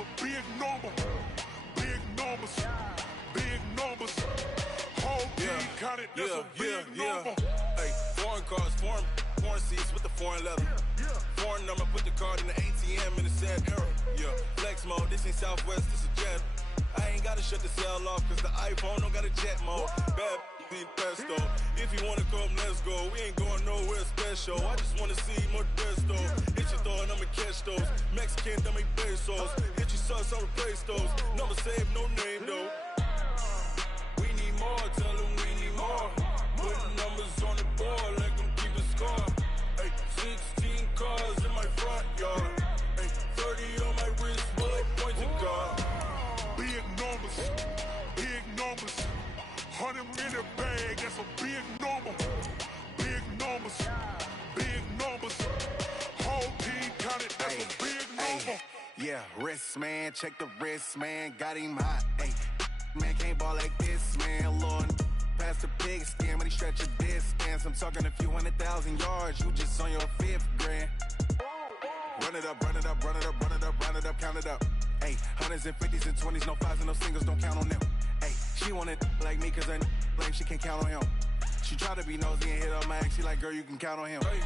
a big number. Big numbers. Big numbers. Whole team counted, that's a big number. Hey, foreign cars, foreign seats with the foreign leather. Foreign number, put the card in the ATM in the sad era. Yeah, flex mode, this ain't Southwest, this is Jet. I ain't gotta shut the cell off, cause the iPhone don't got a jet mode. Bad need pesto. If you wanna come, let's go. We ain't going nowhere special. I just wanna see more desto. Hit your throw and I'ma catch those. Mexican, dummy pesos. Hit your sauce, I'll replace those. Number save, no name though. We need more, tell them we need more. Put numbers on the board, let them keep the score. Hey, 16 cars in my front yard. Hey, 30 on my wrist, bullet point to God. Big numbers, big numbers. 100 minute bag, that's a big number. Big numbers, big numbers. Whole team counted, that's a big number. Yeah, wrist man, check the wrist man, got him hot. Hey, man can't ball like this, man. Lord, past the pig skin when he stretch a distance. I'm talking a few 100,000 yards, you just on your 5th grand. Run it up, run it up, run it up, run it up, run it up, count it up. Hey, hundreds and 50s and 20s, no 5s and no singles, don't count on them. Hey, she want it like me, cause I lame, she can't count on him. She try to be nosy and hit up my ex, she like, girl, you can count on him. Hey,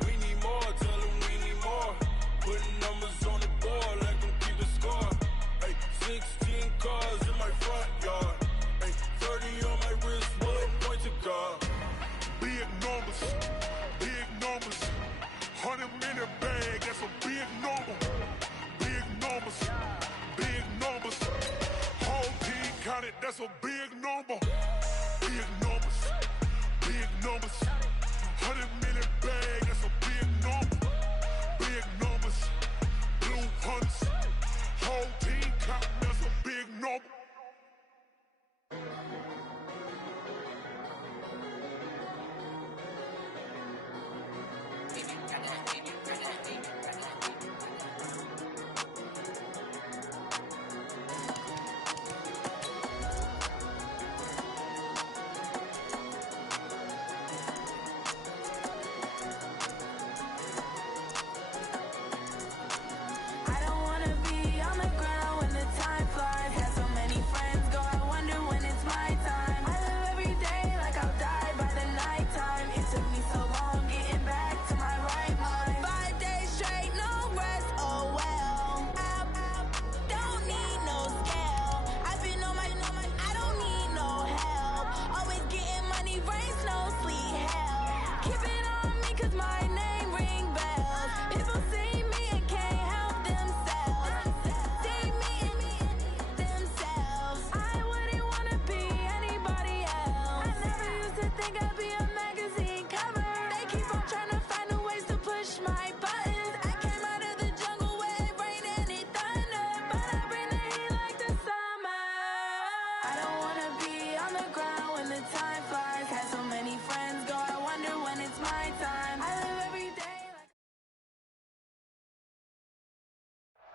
we need more, tell them we need more. Putting numbers on the board, let them keep the score. Hey, 16 cars in my front yard. Hey, 30 on my wrist, bullet point to God. Big numbers, big numbers. 100 minute bag, that's a big number. Big numbers, big numbers. Whole team counted, that's a big number. Big numbers, big numbers. 100 minute bag, that's a big number. Big numbers, blue hunts. Whole team counting, that's a big number.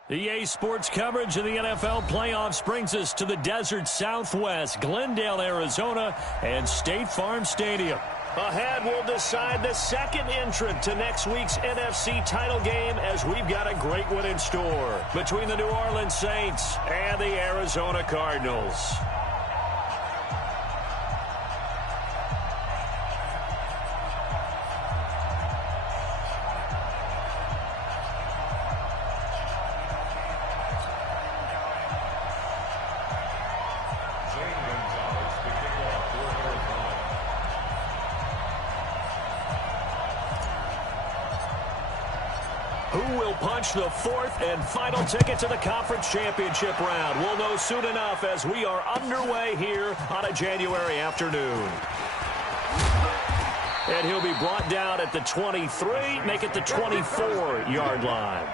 EA Sports coverage of the NFL playoffs brings us to the desert Southwest, Glendale, Arizona, and State Farm Stadium. Ahead, we'll decide the second entrant to next week's NFC title game as we've got a great one in store between the New Orleans Saints and the Arizona Cardinals. Who will punch the fourth and final ticket to the conference championship round? We'll know soon enough as we are underway here on a January afternoon. And he'll be brought down at the 23, make it the 24-yard line.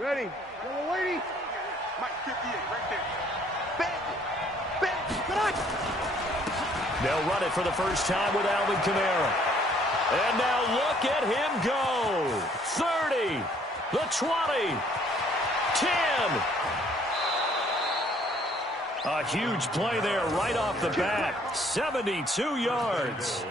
Ready. Go, waiting. Mike 58, right there. They'll run it for the first time with Alvin Kamara. And now look at him go. 30, the 20, 10. A huge play there right off the bat. 72 yards.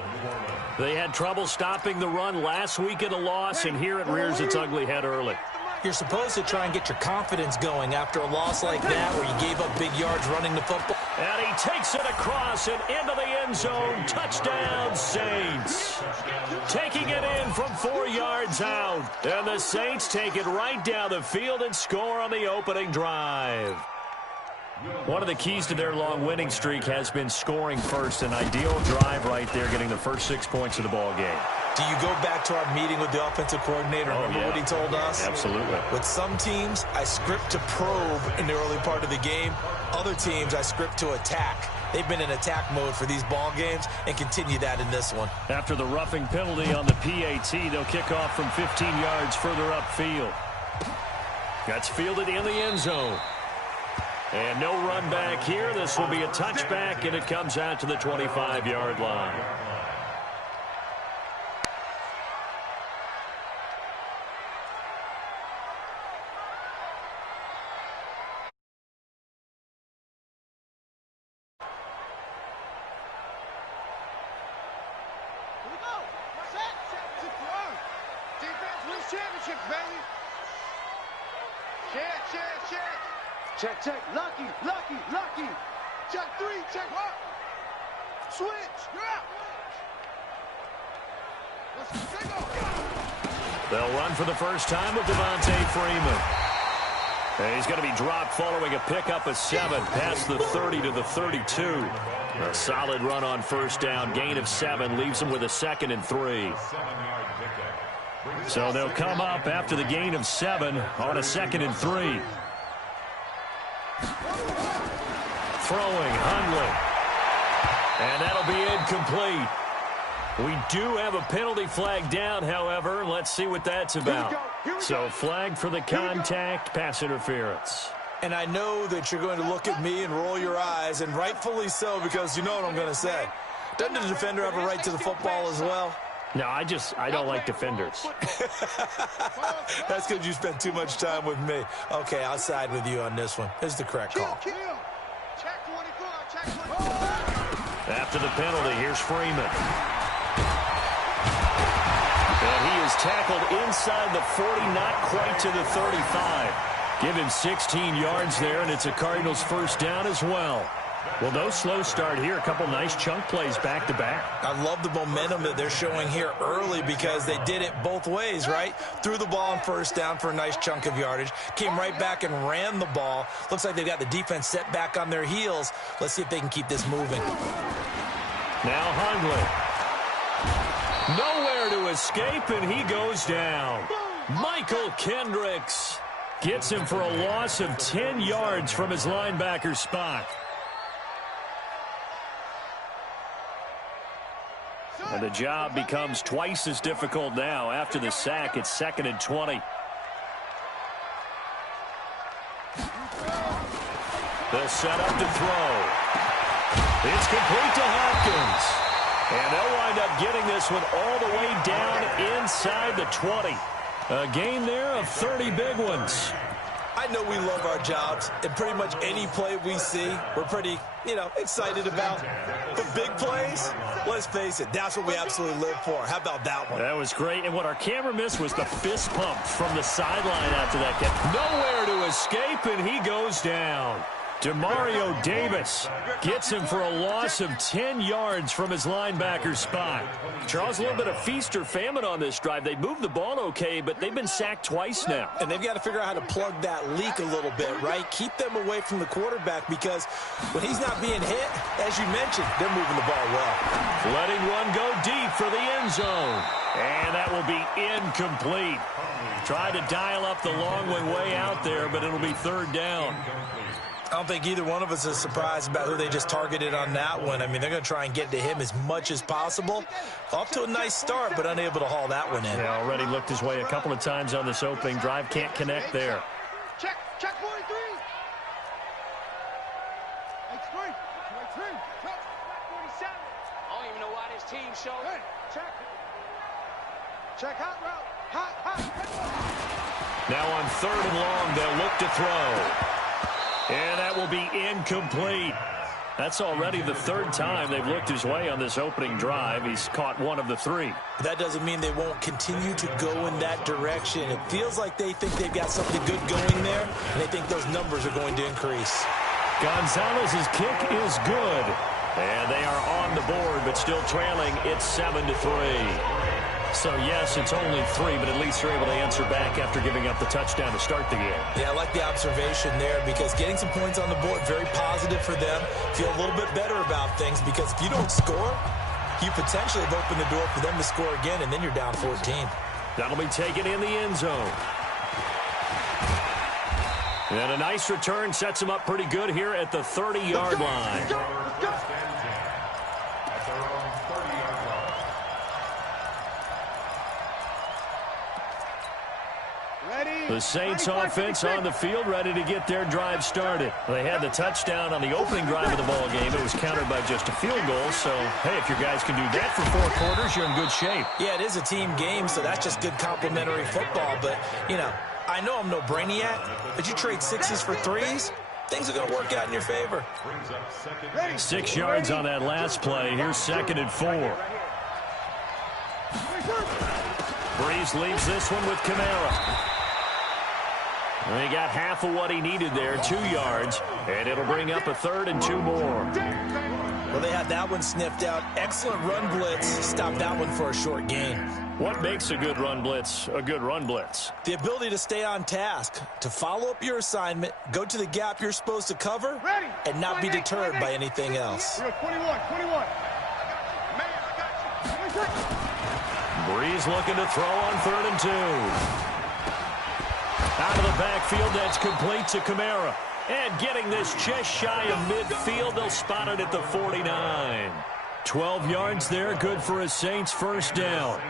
They had trouble stopping the run last week in a loss, and here it rears its ugly head early. You're supposed to try and get your confidence going after a loss like that where you gave up big yards running the football. And he takes it across and into the end zone. Touchdown, Saints. Taking it in from 4 yards out. And the Saints take it right down the field and score on the opening drive. One of the keys to their long winning streak has been scoring first. An ideal drive right there, getting the first 6 points of the ball game. Do you go back to our meeting with the offensive coordinator? Remember what he told us? Absolutely. With some teams, I script to probe in the early part of the game. Other teams, I script to attack. They've been in attack mode for these ball games and continue that in this one. After the roughing penalty on the PAT, they'll kick off from 15 yards further upfield. That's fielded in the end zone. And no run back here. This will be a touchback, and it comes out to the 25-yard line. Check, check. Lucky. Check 3, check 1. Switch. You're out. Let's go. They'll run for the first time with Devontae Freeman. And he's going to be dropped following a pickup of 7 past the 30 to the 32. A solid run on first down. Gain of 7 leaves him with a 2nd and 3. So they'll come up after the gain of 7 on a 2nd and 3. Throwing, Hundley. And that'll be incomplete. We do have a penalty flag down, however. Let's see what that's about. So flag for the contact, pass interference. And I know that you're going to look at me and roll your eyes, and rightfully so, because you know what I'm going to say. Doesn't the defender have a right to the football as well? No, I don't like defenders. That's because you spent too much time with me. Okay, I'll side with you on this one. This is the correct call. After the penalty, here's Freeman. And he is tackled inside the 40, not quite to the 35. Give him 16 yards there, and it's a Cardinals first down as well. Well, no slow start here. A couple nice chunk plays back-to-back. I love the momentum that they're showing here early because they did it both ways, right? Threw the ball on first down for a nice chunk of yardage. Came right back and ran the ball. Looks like they've got the defense set back on their heels. Let's see if they can keep this moving. Now Hundley. Nowhere to escape, and he goes down. Michael Kendricks gets him for a loss of 10 yards from his linebacker spot. And the job becomes twice as difficult now. After the sack, it's 2nd and 20. They'll set up to throw. It's complete to Hopkins. And they'll wind up getting this one all the way down inside the 20. A gain there of 30 big ones. I know we love our jobs, and pretty much any play we see, we're pretty, excited about. But big plays, let's face it, that's what we absolutely live for. How about that one? That was great, and what our camera missed was the fist pump from the sideline after that catch. Nowhere to escape, and he goes down. Demario Davis gets him for a loss of 10 yards from his linebacker spot. Charles, a little bit of feast or famine on this drive. They moved the ball okay, but they've been sacked twice now. And they've got to figure out how to plug that leak a little bit, right? Keep them away from the quarterback because when he's not being hit, as you mentioned, they're moving the ball well. Letting one go deep for the end zone. And that will be incomplete. Try to dial up the long one way out there, but it'll be 3rd down. I don't think either one of us is surprised about who they just targeted on that one. I mean, they're going to try and get to him as much as possible. Off to a nice start, but unable to haul that one in. Yeah, already looked his way a couple of times on this opening drive. Can't connect there. Check 43. X3. X3. Check 47. I don't even know why this team showed. Hey, check. Check hot route. Hot. Now on 3rd and long, they'll look to throw. And that will be incomplete. That's already the 3rd time they've looked his way on this opening drive. He's caught 1 of the 3. That doesn't mean they won't continue to go in that direction. It feels like they think they've got something good going there, and they think those numbers are going to increase. Gonzalez's kick is good. And they are on the board, but still trailing. It's 7-3. So, yes, it's only 3, but at least they're able to answer back after giving up the touchdown to start the game. Yeah, I like the observation there because getting some points on the board, very positive for them. Feel a little bit better about things because if you don't score, you potentially have opened the door for them to score again, and then you're down 14. That'll be taken in the end zone. And a nice return sets him up pretty good here at the 30-yard line. The Saints offense on the field, ready to get their drive started. They had the touchdown on the opening drive of the ball game. It was countered by just a field goal. So, hey, if your guys can do that for 4 quarters, you're in good shape. Yeah, it is a team game, so that's just good complimentary football. But, you know, I know I'm no brainiac, but you trade 6s for 3s, things are going to work out in your favor. 6 yards on that last play. Here's 2nd and 4. Breeze leads this one with Kamara. And he got half of what he needed there, 2 yards, and it'll bring up a 3rd and 2 more. Well, they had that one sniffed out. Excellent run blitz. Stopped that one for a short gain. What makes a good run blitz a good run blitz? The ability to stay on task, to follow up your assignment, go to the gap you're supposed to cover, and not be deterred by anything else. 21. Breeze looking to throw on 3rd and 2. Out of the backfield, that's complete to Kamara. And getting this just shy of midfield, they'll spot it at the 49. 12 yards there, good for a Saints first down.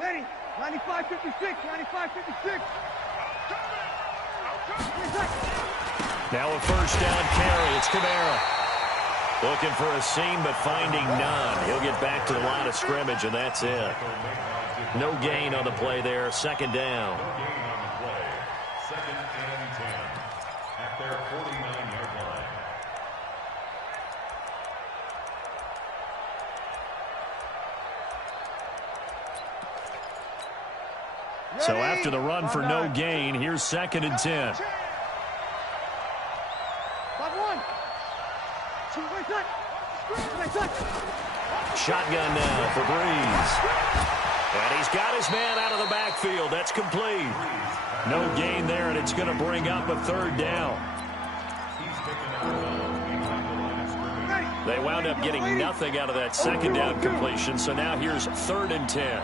Ready. 95-56. Now a first down carry. It's Kamara. Looking for a seam, but finding none. He'll get back to the line of scrimmage, and that's it. No gain on the play there. 2nd down. Second and 10 at their 49-yard line. So after the run for no gain, here's 2nd and 10. Shotgun now for Breeze. And he's got his man out of the backfield. That's complete. No gain there, and it's going to bring up a 3rd down. They wound up getting nothing out of that 2nd down completion, so now here's 3rd and 10.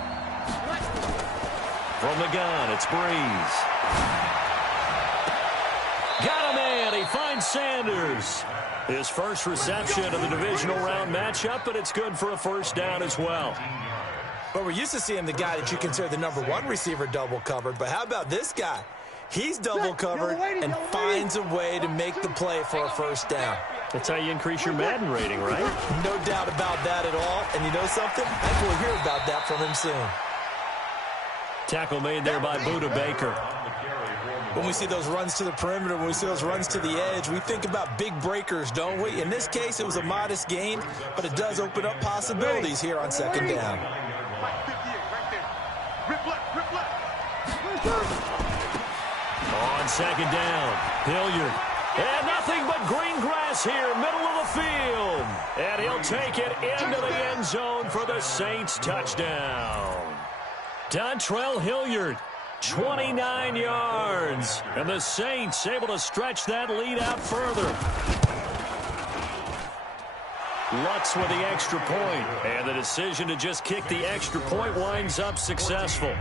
From the gun, it's Breeze. Got a man. He finds Sanders. His first reception of the divisional round matchup, but it's good for a first down as well. Well, we're used to seeing the guy that you consider the #1 receiver double covered, but how about this guy? He's double covered and finds a way to make the play for a first down. That's how you increase your Madden rating, right? No doubt about that at all. And you know something? I think we'll hear about that from him soon. Tackle made there by Buda Baker. When we see those runs to the perimeter, when we see those runs to the edge, we think about big breakers, don't we? In this case, it was a modest gain, but it does open up possibilities here on 2nd down. On 2nd down, Hilliard. And nothing but green grass here, middle of the field. And he'll take it into the end zone for the Saints touchdown. Dontrell Hilliard. 29 yards. And the Saints able to stretch that lead out further. Lutz with the extra point. And the decision to just kick the extra point winds up successful.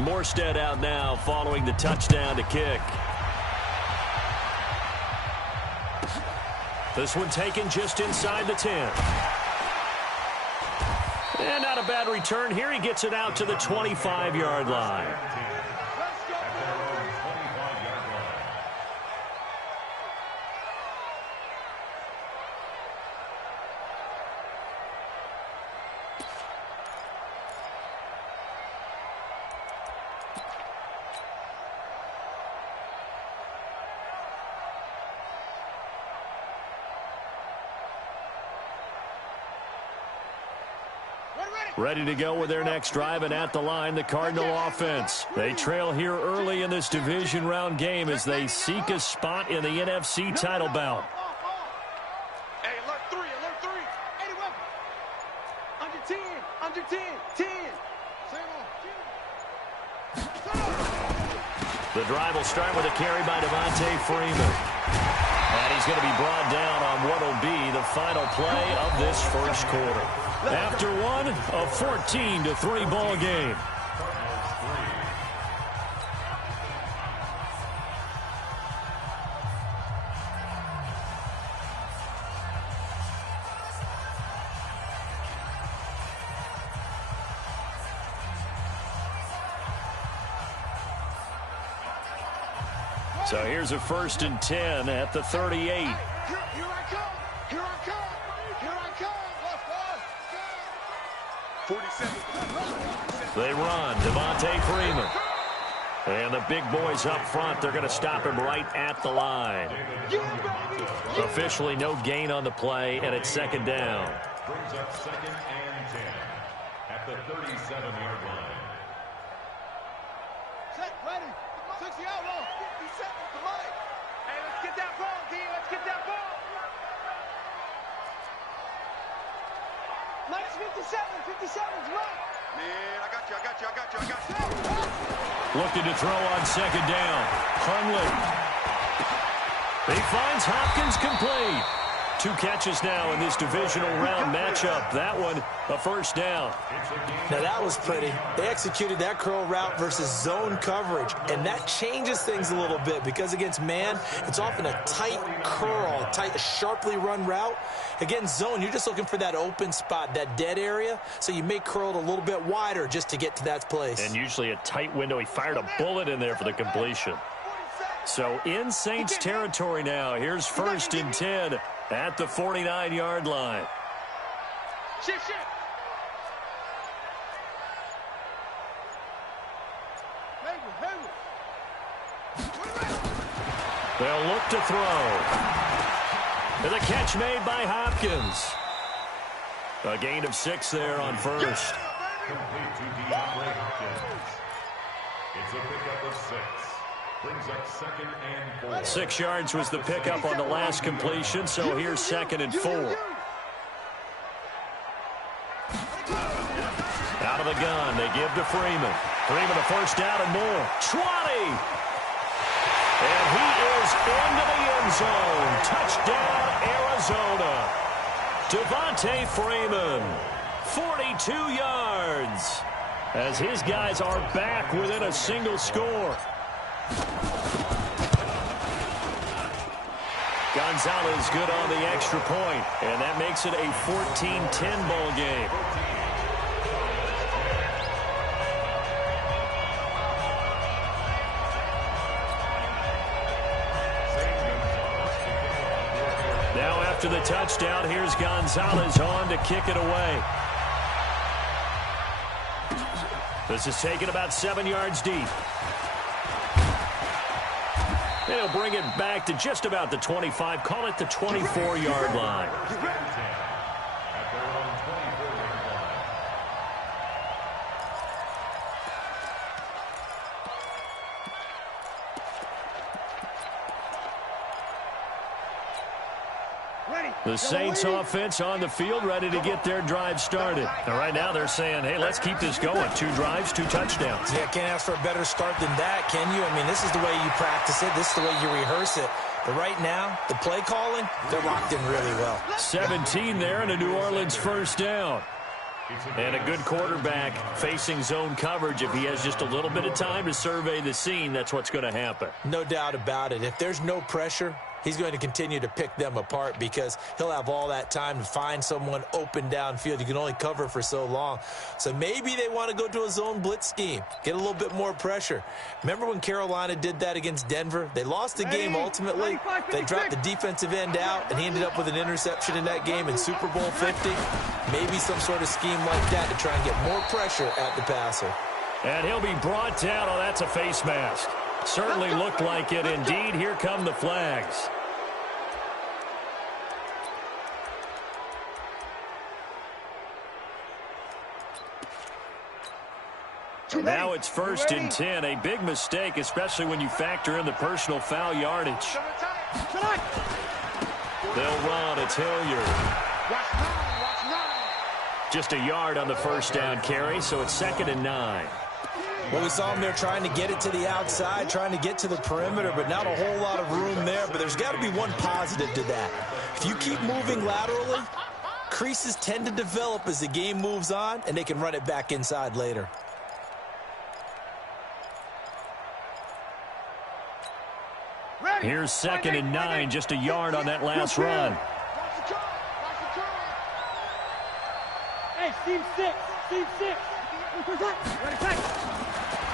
Morstead out now following the touchdown to kick. This one taken just inside the 10. And not a bad return here. He gets it out to the 25-yard line. Ready to go with their next drive, and at the line, the Cardinal offense. They trail here early in this division round game as they seek a spot in the NFC title bout. Hey, alert 3, alert 3. 81. Under 10, under 10, 10. The drive will start with a carry by Devontae Freeman. And he's going to be brought down on what will be the final play of this first quarter. After one, a 14-3 ball game. So here's a 1st and 10 at the 38. Here I come. Here I come. Here I come. 47. They run. Devontae Freeman. And the big boys up front, they're going to stop him right at the line. Officially no gain on the play, and it's 2nd down. Brings up 2nd and 10 at the 37-yard line. Set, ready. 60 outlaw. 50 seconds to Mike. Hey, let's get that ball, D. Let's get that ball. Mike's 57. 57's Mike. Man, I got you. Looking to throw on 2nd down. Hundley. He finds Hopkins complete. 2 catches now in this divisional round matchup. That one, a 1st down. Now that was pretty. They executed that curl route versus zone coverage, and that changes things a little bit because against man, it's often a tight curl, tight, sharply run route. Against zone, you're just looking for that open spot, that dead area, so you may curl it a little bit wider just to get to that place. And usually a tight window. He fired a bullet in there for the completion. So in Saints territory now. Here's 1st and 10 at the 49-yard line. Shift. They'll look to throw. And the catch made by Hopkins. A gain of 6 there on 1st. Complete to DeAndre Hopkins. It's a pickup of 6. Brings up 2nd and 4. 6 yards was the pickup on the last completion, so here's 2nd and 4. Out of the gun, they give to Freeman. Freeman a 1st down and more. 20! And he is into the end zone. Touchdown, Arizona. Devontae Freeman, 42 yards. As his guys are back within a single score. Gonzalez good on the extra point, and that makes it a 14-10 ball game. Now after the touchdown, here's Gonzalez on to kick it away. This is taken about 7 yards deep. They'll bring it back to just about the 25. Call it the 24-yard line. The Saints offense on the field, ready to get their drive started. And right now they're saying, hey, let's keep this going. 2 drives, 2 touchdowns. Yeah, can't ask for a better start than that, can you? I mean, this is the way you practice it. This is the way you rehearse it. But right now, the play calling, they're locked in really well. 17 there and a New Orleans 1st down. And a good quarterback facing zone coverage. If he has just a little bit of time to survey the scene, that's what's going to happen. No doubt about it. If there's no pressure, he's going to continue to pick them apart because he'll have all that time to find someone open downfield. You can only cover for so long. So maybe they want to go to a zone blitz scheme, get a little bit more pressure. Remember when Carolina did that against Denver? They lost the game ultimately. They dropped the defensive end out, and he ended up with an interception in that game in Super Bowl 50. Maybe some sort of scheme like that to try and get more pressure at the passer. And he'll be brought down. Oh, that's a face mask. Certainly looked like it. Indeed, here come the flags. Now it's 1st and 10. A big mistake, especially when you factor in the personal foul yardage. They'll run. It's Hilliard. Just a yard on the first down carry, so it's 2nd and 9. Well, we saw him there trying to get it to the outside, trying to get to the perimeter, but not a whole lot of room there. But there's got to be one positive to that. If you keep moving laterally, creases tend to develop as the game moves on, and they can run it back inside later. Here's 2nd and 9, just a yard on that last run. Hey, Team 6, Team 6.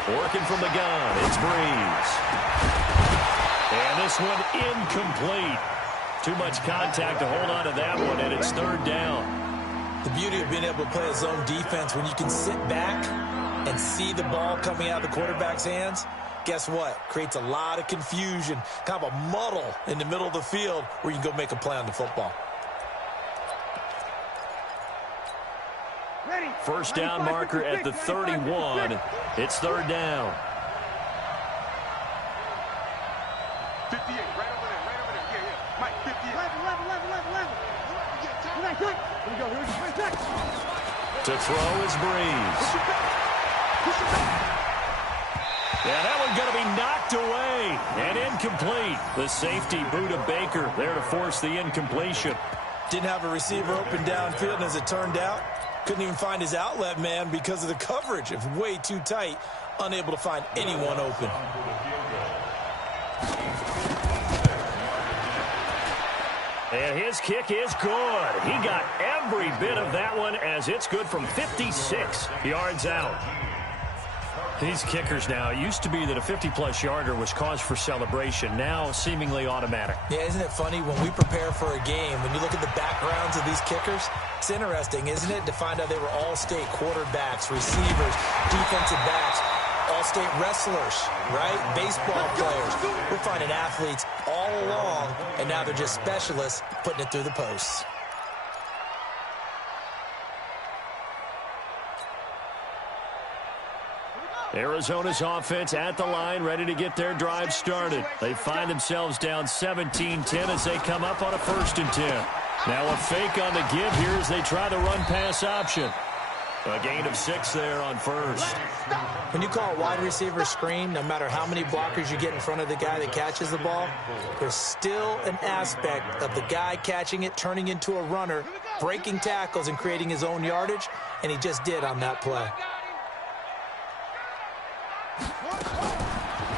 Working from the gun, it's Breeze. And this one incomplete. Too much contact to hold on to that one, and it's 3rd down. The beauty of being able to play a zone defense, when you can sit back and see the ball coming out of the quarterback's hands, guess what? Creates a lot of confusion, kind of a muddle in the middle of the field where you can go make a play on the football. First down marker at the 31. It's 3rd down. 58, right over there, right over there. Yeah, yeah. Mike, 58. 11. Here we go. To throw is Breeze. Yeah, that one's going to be knocked away and incomplete. The safety, Buda Baker, there to force the incompletion. Didn't have a receiver open downfield, and as it turned out, couldn't even find his outlet man because of the coverage. It was way too tight, unable to find anyone open. And his kick is good. He got every bit of that one as it's good from 56 yards out. These kickers now, it used to be that a 50-plus yarder was cause for celebration. Now, seemingly automatic. Yeah, isn't it funny when we prepare for a game, when you look at the backgrounds of these kickers, it's interesting, isn't it, to find out they were all-state quarterbacks, receivers, defensive backs, all-state wrestlers, right? Baseball players. We're finding athletes all along, and now they're just specialists putting it through the posts. Arizona's offense at the line, ready to get their drive started. They find themselves down 17-10 as they come up on a 1st and 10. Now a fake on the give here as they try the run-pass option. A gain of 6 there on 1st. When you call a wide receiver screen, no matter how many blockers you get in front of the guy that catches the ball, there's still an aspect of the guy catching it, turning into a runner, breaking tackles and creating his own yardage, and he just did on that play.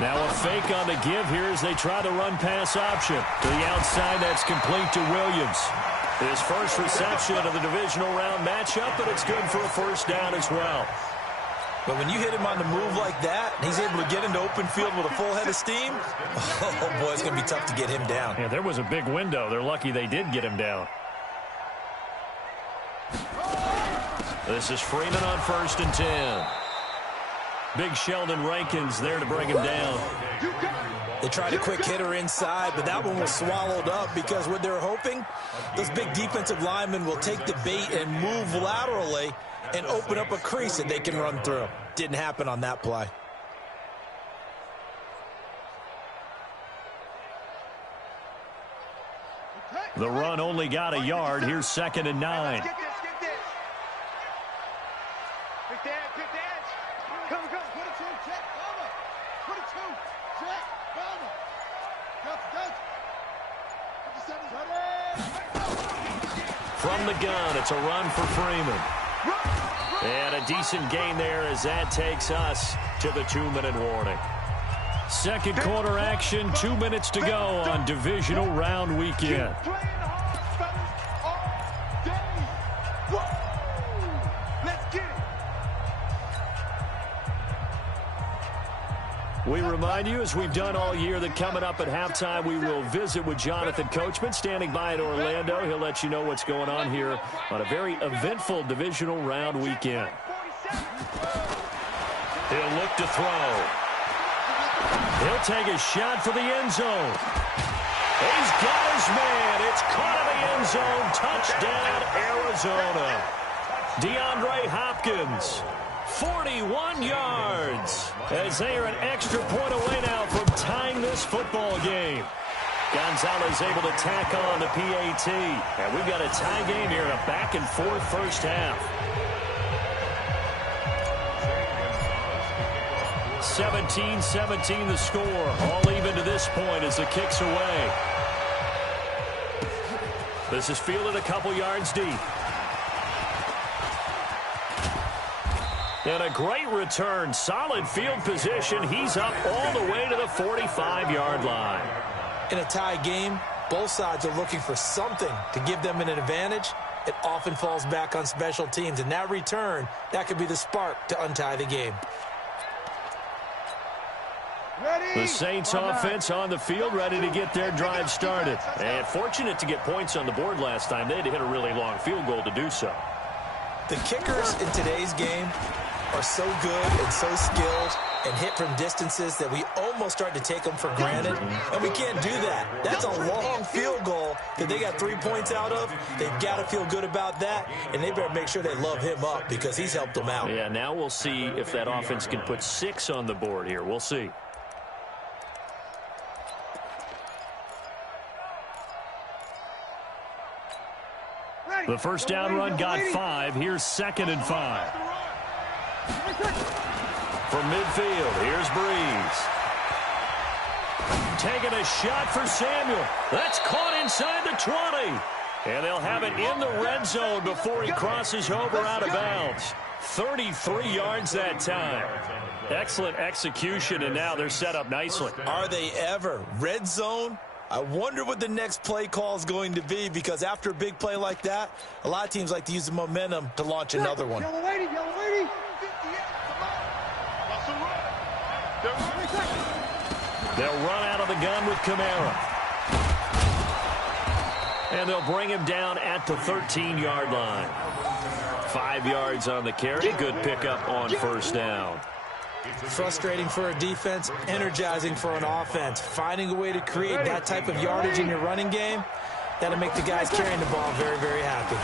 Now a fake on the give here as they try the run-pass option. To the outside, that's complete to Williams. His first reception of the divisional round matchup, but it's good for a 1st down as well. But when you hit him on the move like that, and he's able to get into open field with a full head of steam, oh boy, it's going to be tough to get him down. Yeah, there was a big window. They're lucky they did get him down. This is Freeman on 1st and 10. Big Sheldon Rankins there to bring him down. They tried a quick hitter inside, but that one was swallowed up because what they're hoping, those big defensive linemen will take the bait and move laterally and open up a crease that they can run through. Didn't happen on that play. The run only got a yard. Here's 2nd and 9. From the gun, it's a run for Freeman. And a decent gain there as that takes us to the 2-minute warning. Second quarter action, 2 minutes to go on divisional round weekend. We remind you, as we've done all year, that coming up at halftime, we will visit with Jonathan Coachman, standing by in Orlando. He'll let you know what's going on here on a very eventful divisional round weekend. He'll look to throw. He'll take a shot for the end zone. He's got his man. It's caught in the end zone. Touchdown, Arizona. DeAndre Hopkins. 41 yards as they are an extra point away now from tying this football game. Gonzalez able to tack on the PAT. And we've got a tie game here in a back-and-forth first half. 17-17 the score. All even to this point as the kick's away. This is fielded a couple yards deep. And a great return. Solid field position. He's up all the way to the 45-yard line. In a tie game, both sides are looking for something to give them an advantage. It often falls back on special teams. And that return, that could be the spark to untie the game. The Saints offense on the field, ready to get their drive started. And fortunate to get points on the board last time. They had to hit a really long field goal to do so. The kickers in today's game are so good and so skilled and hit from distances that we almost start to take them for granted, and we can't do that. That's a long field goal that they got 3 points out of. They've got to feel good about that, and they better make sure they love him up because he's helped them out. Yeah, now we'll see if that offense can put 6 on the board here. We'll see. The first down run got 5. Here's 2nd and 5. From midfield, here's Breeze. Taking a shot for Samuel. That's caught inside the 20. And they'll have it in the red zone before he crosses over out of bounds. 33 yards that time. Excellent execution, and now they're set up nicely. Are they ever? Red zone? I wonder what the next play call is going to be, because after a big play like that, a lot of teams like to use the momentum to launch another one. Yellow lady, yellow lady. They'll run out of the gun with Kamara. And they'll bring him down at the 13-yard line. 5 yards on the carry. Good pickup on first down. Frustrating for a defense, energizing for an offense. Finding a way to create that type of yardage in your running game, that'll make the guys carrying the ball very, very happy.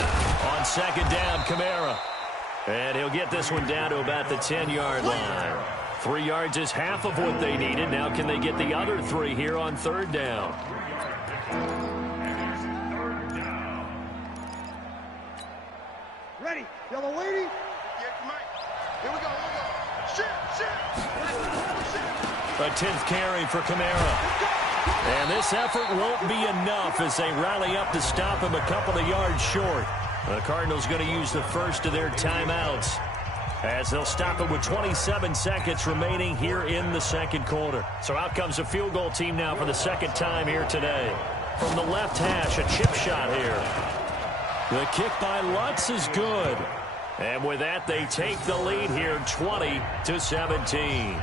On second down, Kamara. And he'll get this one down to about the 10-yard line. 3 yards is half of what they needed. Now can they get the other 3 here on third down? Ready, yellow lady. Here we go. A 10th carry for Kamara. And this effort won't be enough as they rally up to stop him a couple of yards short. The Cardinals going to use the first of their timeouts as they'll stop it with 27 seconds remaining here in the second quarter. So out comes a field goal team now for the second time here today. From the left hash, a chip shot here. The kick by Lutz is good. And with that, they take the lead here 20-17.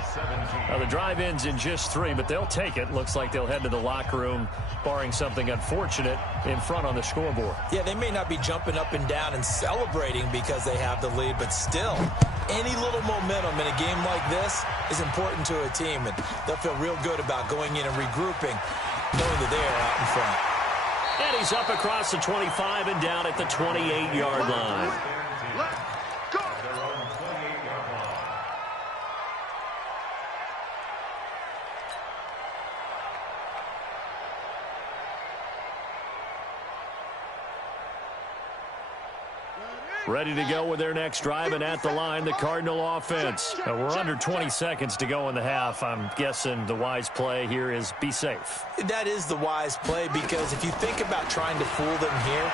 Now, the drive ends in just 3, but they'll take it. Looks like they'll head to the locker room, barring something unfortunate, in front on the scoreboard. Yeah, they may not be jumping up and down and celebrating because they have the lead, but still, any little momentum in a game like this is important to a team, and they'll feel real good about going in and regrouping, knowing that they are out in front. And he's up across the 25 and down at the 28-yard line. Ready to go with their next drive, and at the line, the Cardinal offense. Now, we're under 20 seconds to go in the half. I'm guessing the wise play here is be safe. That is the wise play, because if you think about trying to fool them here,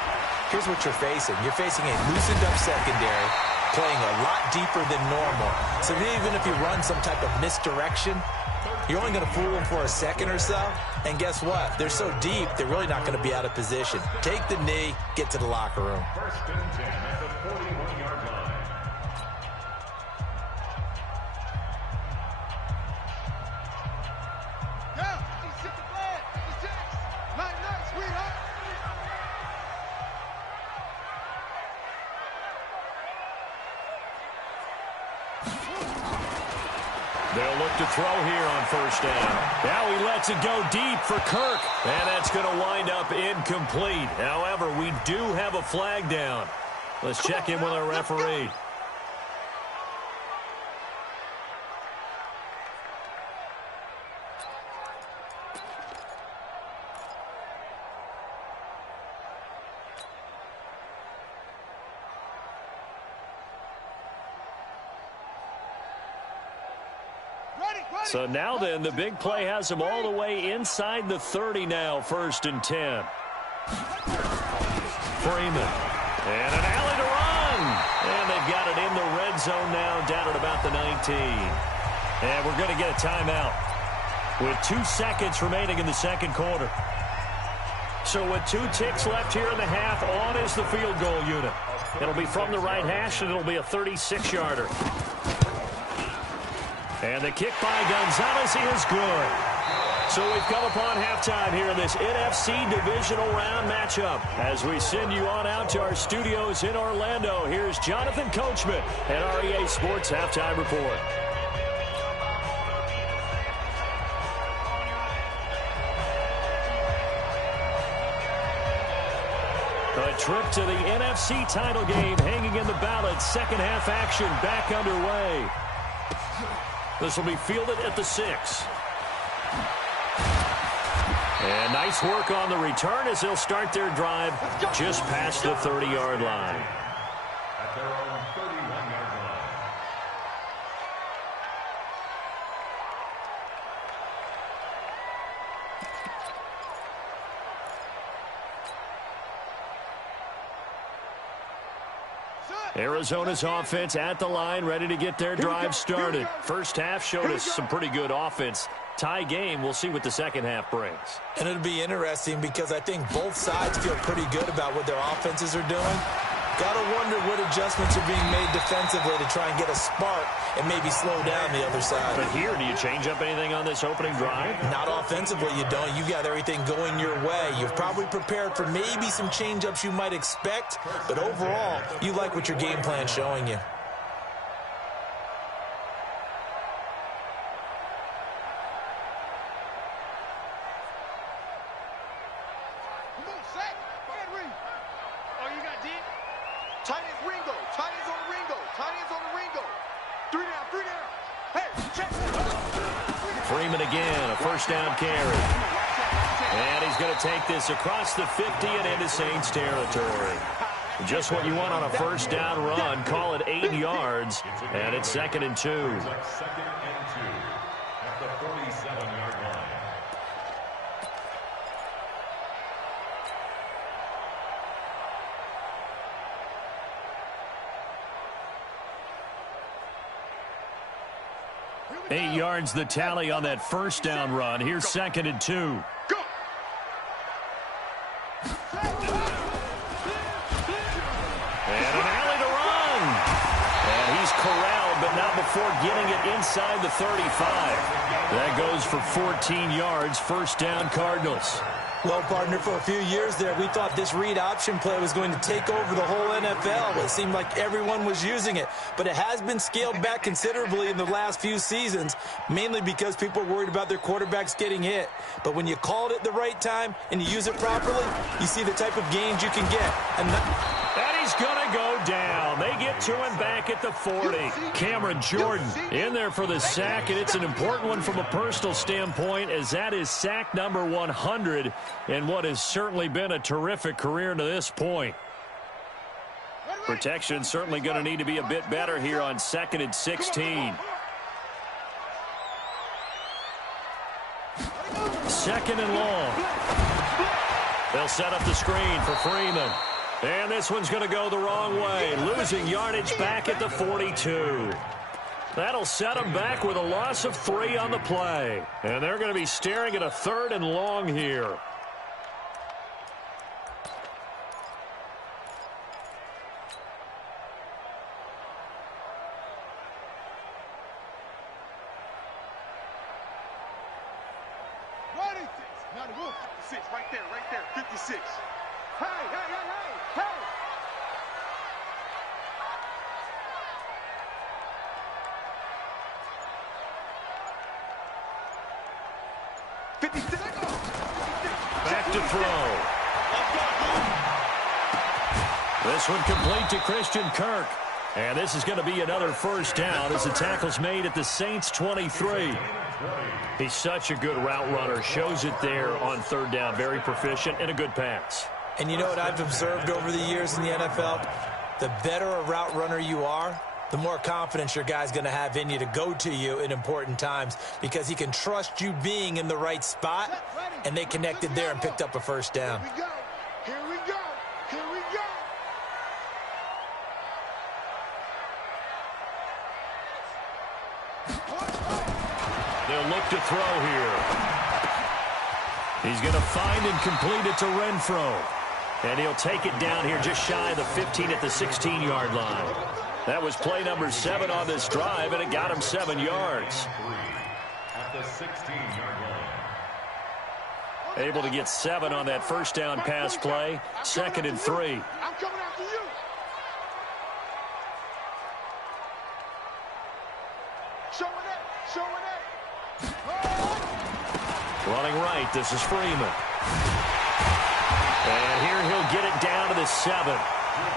here's what you're facing. You're facing a loosened up secondary, playing a lot deeper than normal. So even if you run some type of misdirection, you're only going to fool them for a second or so. And guess what? They're so deep, they're really not going to be out of position. Take the knee, get to the locker room. First and 10 at the 41-yard line. Yeah, he's hit the flag. It's Jax. Night, night, sweetheart. They'll look to throw here on first down. Now he lets it go deep for Kirk. And that's going to wind up incomplete. However, we do have a flag down. Let's check in with our referee. So now then, the big play has them all the way inside the 30 now, 1st and 10. Freeman. And an alley to run. And they've got it in the red zone now, down at about the 19. And we're going to get a timeout with 2 seconds remaining in the second quarter. So with 2 ticks left here in the half, on is the field goal unit. It'll be from the right hash, and it'll be a 36-yarder. And the kick by Gonzalez is good. So we've come upon halftime here in this NFC Divisional Round matchup. As we send you on out to our studios in Orlando, here's Jonathan Coachman at REA Sports Halftime Report. A trip to the NFC title game hanging in the balance. Second half action back underway. This will be fielded at the 6. And nice work on the return as they'll start their drive just past the 30-yard line. At their own 31-yard line. Arizona's offense at the line, ready to get their drive started. First half showed us some pretty good offense. Tie game, we'll see what the second half brings. And it'll be interesting because I think both sides feel pretty good about what their offenses are doing. Got to wonder what adjustments are being made defensively to try and get a spark and maybe slow down the other side. But here, do you change up anything on this opening drive? Not offensively, you don't. You got everything going your way. You've probably prepared for maybe some change-ups you might expect, but overall, you like what your game plan's showing you. Freeman again, a first down carry. And he's going to take this across the 50 and into Saints territory. Just what you want on a first down run. Call it 8 yards, and it's 2nd and 2. 2nd and 2 at the 47-yard line. Eight yards the tally on that first down run. Here's 2nd and 2. And an alley to run. And he's corralled, but not before getting it inside the 35. That goes for 14 yards. First down, Cardinals. Well, partner, for a few years there, we thought this read option play was going to take over the whole NFL. It seemed like everyone was using it, but it has been scaled back considerably in the last few seasons, mainly because people are worried about their quarterbacks getting hit. But when you call it at the right time and you use it properly, you see the type of gains you can get. And he's going to go down. They get to him back at the 40. Cameron Jordan in there for the sack, and it's an important one from a personal standpoint, as that is sack number 100 in what has certainly been a terrific career to this point. Protection certainly going to need to be a bit better here on 2nd and 16. 2nd and long. They'll set up the screen for Freeman. And this one's going to go the wrong way, losing yardage back at the 42. That'll set them back with a loss of 3 on the play. And they're going to be staring at a 3rd and long here. Right there, 56. Hey! 56. Back to throw. This one complete to Christian Kirk. And this is going to be another first down as the tackle's made at the Saints 23. He's such a good route runner. Shows it there on 3rd down. Very proficient and a good pass. And you know what I've observed over the years in the NFL? The better a route runner you are, the more confidence your guy's going to have in you to go to you in important times because he can trust you being in the right spot, and they connected there and picked up a first down. Here we go. They'll look to throw here. He's going to find and complete it to Renfro. And he'll take it down here just shy of the 15 at the 16-yard line. That was play number 7 on this drive, and it got him 7 yards. At the 16-yard line. Able to get 7 on that first down pass play. 2nd and 3. I'm coming after you. Showing it. Running right, this is Freeman. And here he'll get it down to the 7.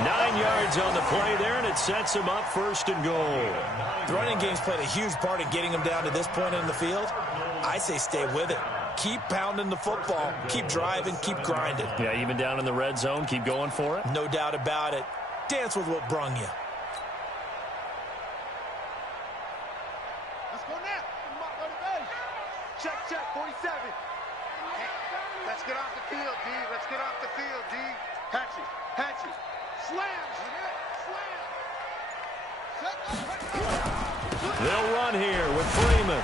9 yards on the play there, and it sets him up 1st and goal. The running game's played a huge part in getting him down to this point in the field. I say stay with it. Keep pounding the football. Keep driving. Keep grinding. Yeah, even down in the red zone, keep going for it. No doubt about it. Dance with what brung you. Let's go now. Check, 47. Let's get off the field, D. Hatchet. Slam. They'll run here with Freeman.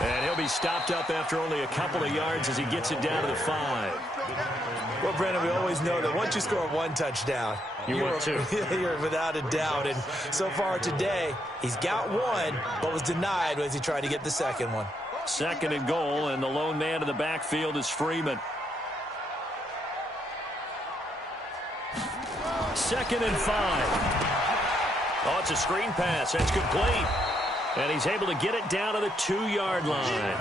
And he'll be stopped up after only a couple of yards as he gets it down to the 5. Well, Brandon, we always know that once you score 1 touchdown, you're without a doubt. And so far today, he's got 1, but was denied as he tried to get the 2nd one. 2nd and goal, and the lone man in the backfield is Freeman. 2nd and 5. Oh, it's a screen pass. That's complete. And he's able to get it down to the 2-yard line.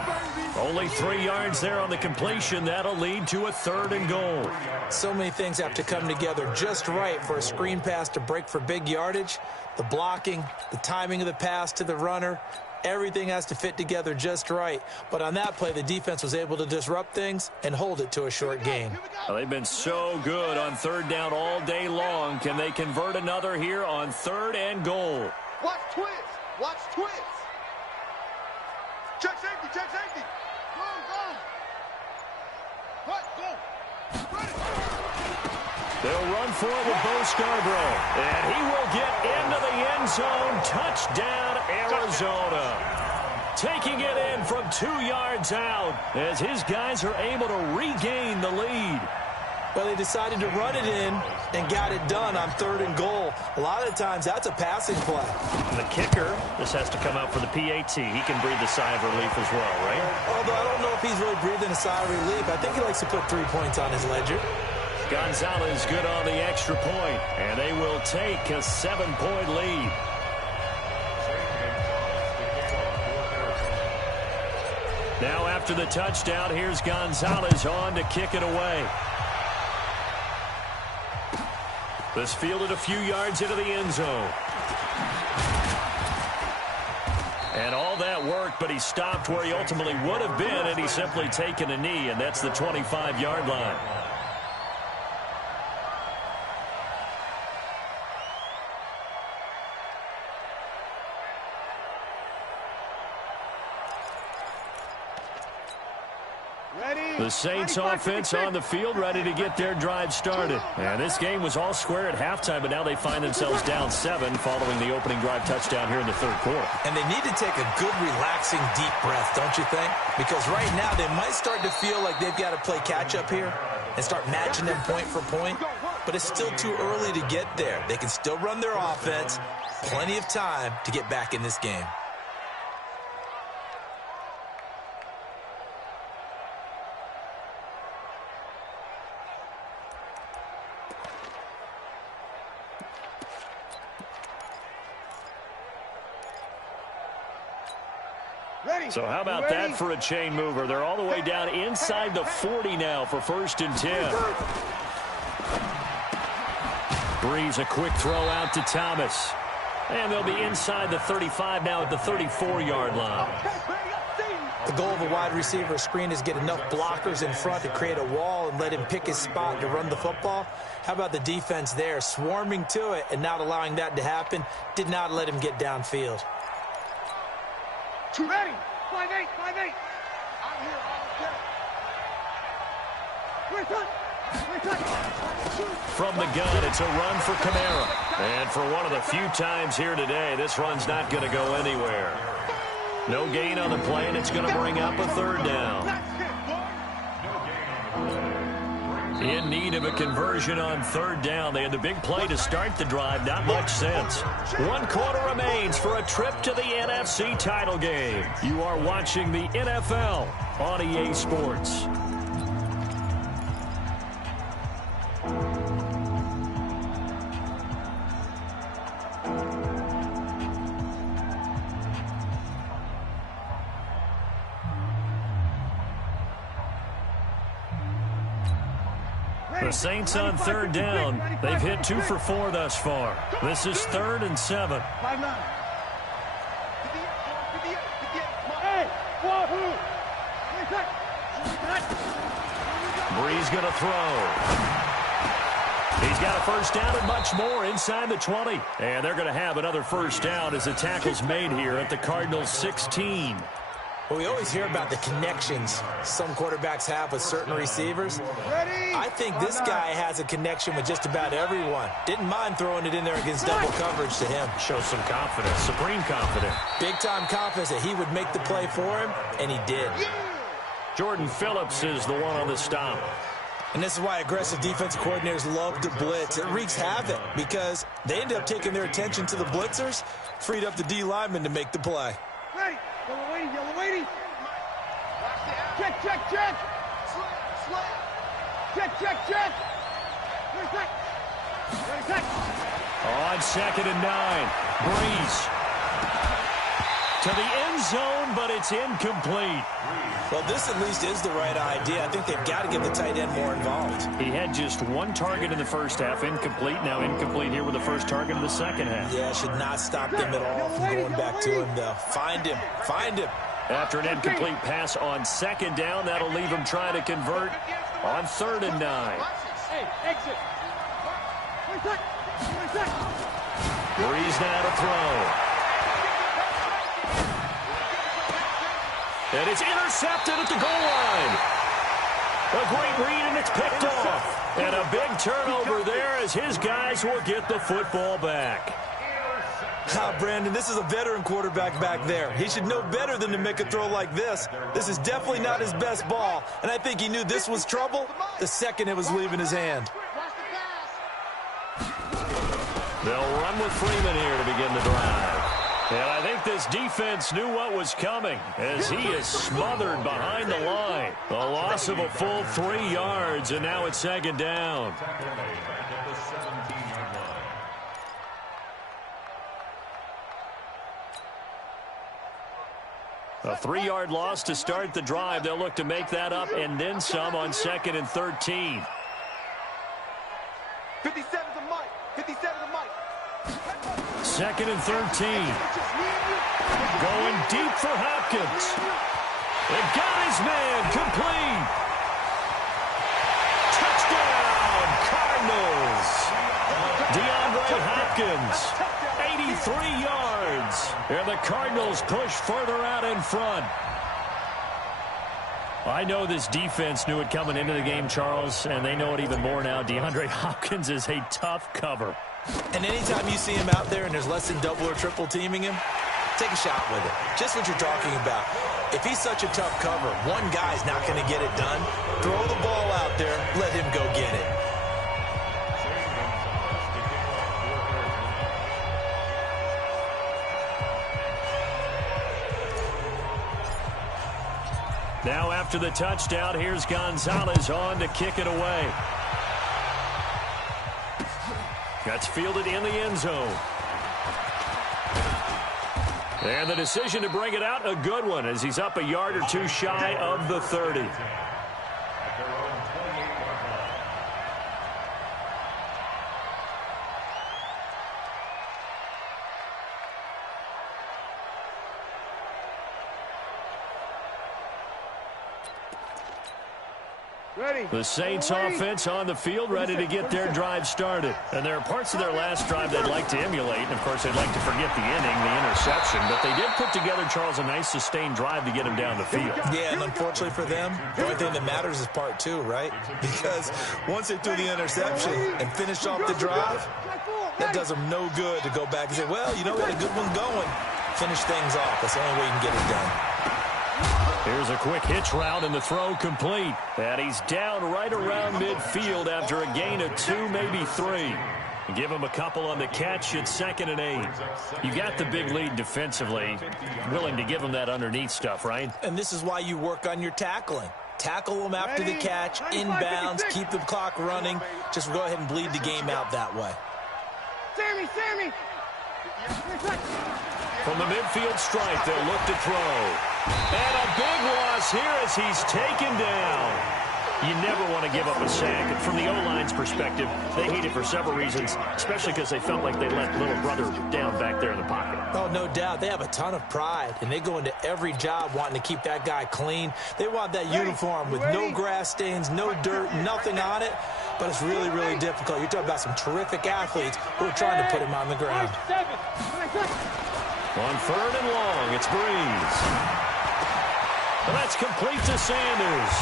Only 3 yards there on the completion. That'll lead to a 3rd and goal. So many things have to come together just right for a screen pass to break for big yardage. The blocking, the timing of the pass to the runner, everything has to fit together just right. But on that play, the defense was able to disrupt things and hold it to a short gain. Well, they've been so good on 3rd down all day long. Can they convert another here on 3rd and goal? Watch twist. Check safety. Go. They'll run for it with Bo Scarborough. And he will get into the end zone. Touchdown, Arizona. Taking it in from 2 yards out as his guys are able to regain the lead. Well, they decided to run it in and got it done on 3rd and goal. A lot of the times, that's a passing play. The kicker, this has to come out for the PAT. He can breathe a sigh of relief as well, right? Although I don't know if he's really breathing a sigh of relief. I think he likes to put 3 points on his ledger. Gonzalez good on the extra point, and they will take a 7-point lead. Now after the touchdown, here's Gonzalez on to kick it away. This fielded a few yards into the end zone. And all that worked, but he stopped where he ultimately would have been, and he's simply taken a knee, and that's the 25-yard line. The Saints offense on the field, ready to get their drive started. And this game was all square at halftime, but now they find themselves down 7 following the opening drive touchdown here in the third quarter. And they need to take a good, relaxing, deep breath, don't you think? Because right now they might start to feel like they've got to play catch-up here and start matching them point for point. But it's still too early to get there. They can still run their offense. Plenty of time to get back in this game. So how about that for a chain mover? They're all the way down inside the 40 now for 1st and 10. Breeze, a quick throw out to Thomas. And they'll be inside the 35 now at the 34-yard line. The goal of a wide receiver screen is get enough blockers in front to create a wall and let him pick his spot to run the football. How about the defense there, swarming to it and not allowing that to happen? Did not let him get downfield. Ready. 5-8, 5-8. I'm here, From the gun, it's a run for Kamara. And for one of the few times here today, this run's not going to go anywhere. No gain on the play, and it's going to bring up a 3rd down. In need of a conversion on 3rd down. They had the big play to start the drive. Not much sense. 1 quarter remains for a trip to the NFC title game. You are watching the NFL on EA Sports. The Saints on 3rd down. They've hit 2 for 4 thus far. This is 3rd and 7. Breeze going to throw. He's got a 1st down and much more inside the 20. And they're going to have another 1st down as the tackle's made here at the Cardinals' 16. Well, we always hear about the connections some quarterbacks have with certain receivers. I think this guy has a connection with just about everyone. Didn't mind throwing it in there against double coverage to him. Shows some confidence, supreme confidence. Big-time confidence that he would make the play for him, and he did. Jordan Phillips is the one on the stop. And this is why aggressive defensive coordinators love to blitz. It wreaks havoc because they end up taking their attention to the blitzers, freed up the D lineman to make the play. Ready. Yellow waiting. Check. Check. On 2nd and 9. Breeze. To the end zone, but it's incomplete. Well, this at least is the right idea. I think they've got to get the tight end more involved. He had just 1 target in the first half, incomplete. Now incomplete here with the first target in the second half. Yeah, should not stop them at all from going back to him, though. Find him. After an incomplete pass on 2nd down, that'll leave him trying to convert on 3rd and 9. Exit. Breeze now to throw. And it's intercepted at the goal line. A great read, and it's picked off. And a big turnover there as his guys will get the football back. Brandon, this is a veteran quarterback back there. He should know better than to make a throw like this. This is definitely not his best ball, and I think he knew this was trouble the second it was leaving his hand. They'll run with Freeman here to begin the drive. And I think this defense knew what was coming as he is smothered behind the line. A loss of a full 3 yards, and now it's 2nd down. A 3-yard loss to start the drive. They'll look to make that up and then some on 2nd and 13. 57's a mic. 57's a mic. 2nd and 13. Going deep for Hopkins. They got his man complete. Touchdown, Cardinals. DeAndre Hopkins, 83 yards. And the Cardinals push further out in front. I know this defense knew it coming into the game, Charles, and they know it even more now. DeAndre Hopkins is a tough cover. And anytime you see him out there and there's less than double or triple teaming him, take a shot with it. Just what you're talking about. If he's such a tough cover, one guy's not going to get it done. Throw the ball out there. Let him go get it. Now after the touchdown, here's Gonzalez on to kick it away. That's fielded in the end zone. And the decision to bring it out, a good one, as he's up a yard or two shy of the 30. The Saints offense on the field, ready to get their drive started. And there are parts of their last drive they'd like to emulate. And, of course, they'd like to forget the inning, the interception. But they did put together, Charles, a nice sustained drive to get him down the field. Yeah, and unfortunately for them, the only thing that matters is part two, right? Because once they threw the interception and finished off the drive, that does them no good to go back and say, well, you know, we had a good one going. Finish things off. That's the only way you can get it done. Here's a quick hitch route, and the throw complete. And he's down right around midfield after a gain of 2, maybe 3. Give him a couple on the catch at 2nd and 8. You got the big lead defensively. Willing to give him that underneath stuff, right? And this is why you work on your tackling. Tackle them after the catch, inbounds, keep the clock running. Just go ahead and bleed the game out that way. Sammy! From the midfield stripe, they'll look to throw. And a big loss here as he's taken down. You never want to give up a sack. And from the O-line's perspective, they hate it for several reasons, especially because they felt like they let little brother down back there in the pocket. Oh, no doubt. They have a ton of pride, and they go into every job wanting to keep that guy clean. They want that uniform with no grass stains, no dirt, nothing on it. But it's really, really difficult. You're talking about some terrific athletes who are trying to put him on the ground. On 3rd and long, it's Breeze. Well, that's complete to Sanders.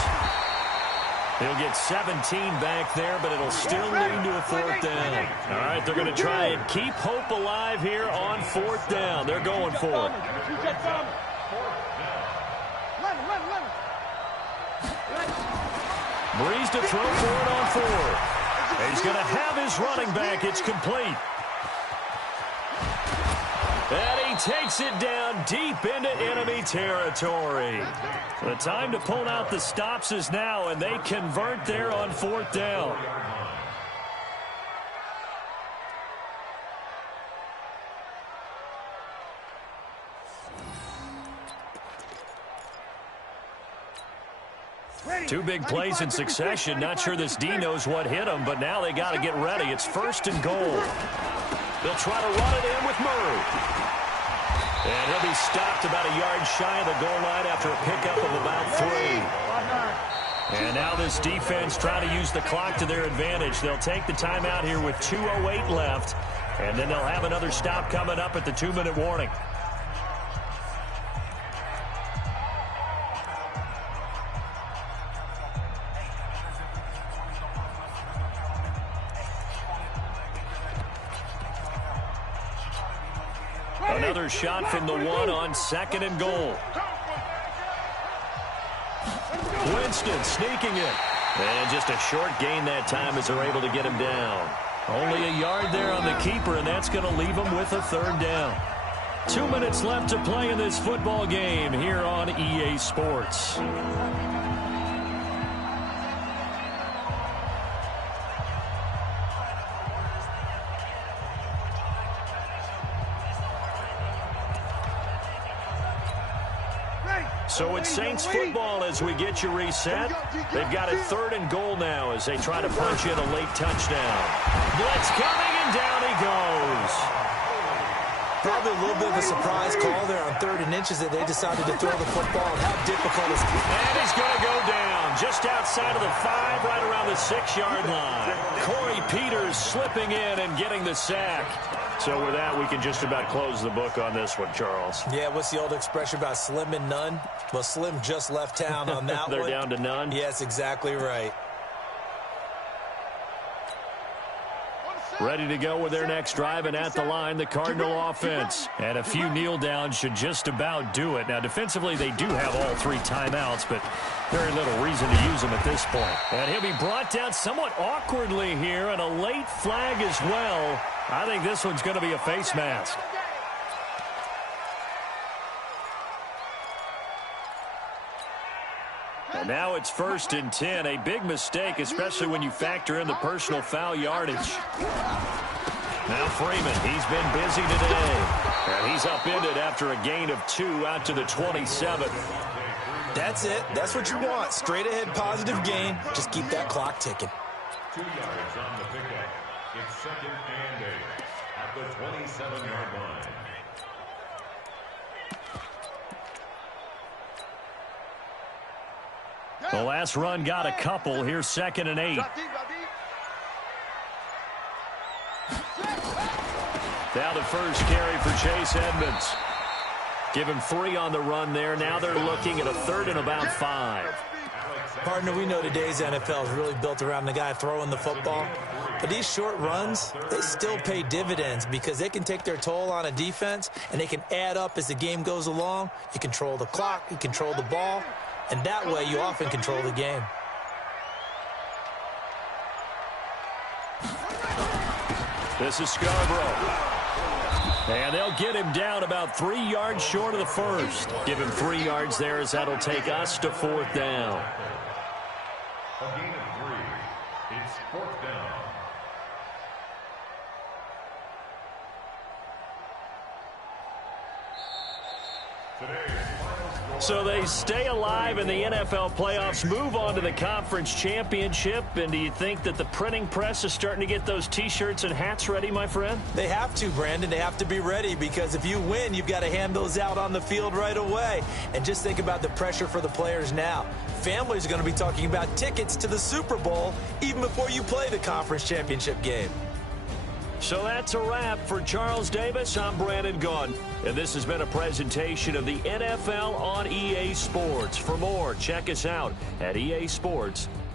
He'll get 17 back there, but it'll still lead to a 4th down. All right, they're going to try and keep hope alive here on 4th down. They're going for it. Breeze to throw for it on 4th. He's going to have his running back. It's complete. And he takes it down deep into enemy territory. The time to pull out the stops is now, and they convert there on 4th down. Two big plays in succession. Not sure this D knows what hit him, but now they got to get ready. It's 1st and goal. They'll try to run it in with Murray. And he'll be stopped about a yard shy of the goal line after a pickup of about 3. And now this defense trying to use the clock to their advantage. They'll take the timeout here with 2:08 left. And then they'll have another stop coming up at the 2-minute warning. Another shot from the 1 on 2nd and goal. Winston sneaking it. And just a short gain that time as they're able to get him down. Only a yard there on the keeper, and that's going to leave him with a 3rd down. 2 minutes left to play in this football game here on EA Sports. So it's Saints football as we get you reset. They've got a 3rd and goal now as they try to punch in a late touchdown. Blitz coming, and down he goes. Probably a little bit of a surprise call there on 3rd and inches that they decided to throw the football. And how difficult is it? And he's going to go down just outside of the 5, right around the 6-yard line. Corey Peters slipping in and getting the sack. So with that, we can just about close the book on this one, Charles. Yeah, what's the old expression about slim and none? Well, Slim just left town on that They're one. down to none? Yes, exactly right. Ready to go with their next drive, and at the line, the Cardinal offense. And a few kneel downs should just about do it. Now, defensively, they do have all 3 timeouts, but very little reason to use them at this point. And he'll be brought down somewhat awkwardly here, and a late flag as well. I think this one's going to be a face mask. And now it's 1st and 10. A big mistake, especially when you factor in the personal foul yardage. Now Freeman, he's been busy today. And he's upended after a gain of 2 out to the 27. That's it. That's what you want. Straight ahead positive gain. Just keep that clock ticking. 2 yards on the pickup. It's 2nd and 8 at the 27-yard line. The last run got a couple. Here's 2nd and 8. Now the first carry for Chase Edmonds. Give him 3 on the run there. Now they're looking at a 3rd and about 5. Partner, we know today's NFL is really built around the guy throwing the football. But these short runs, they still pay dividends because they can take their toll on a defense, and they can add up as the game goes along. You control the clock, you control the ball, and that way you often control the game. This is Scarborough. And they'll get him down about 3 yards short of the first. Give him 3 yards there as that'll take us to 4th down. A gain of 3. It's 4th down. So they stay alive in the NFL playoffs, move on to the conference championship. And do you think that the printing press is starting to get those T-shirts and hats ready, my friend? They have to, Brandon. They have to be ready because if you win, you've got to hand those out on the field right away. And just think about the pressure for the players now. Families are going to be talking about tickets to the Super Bowl even before you play the conference championship game. So that's a wrap for Charles Davis. I'm Brandon Gunn, and this has been a presentation of the NFL on EA Sports. For more, check us out at easports.com.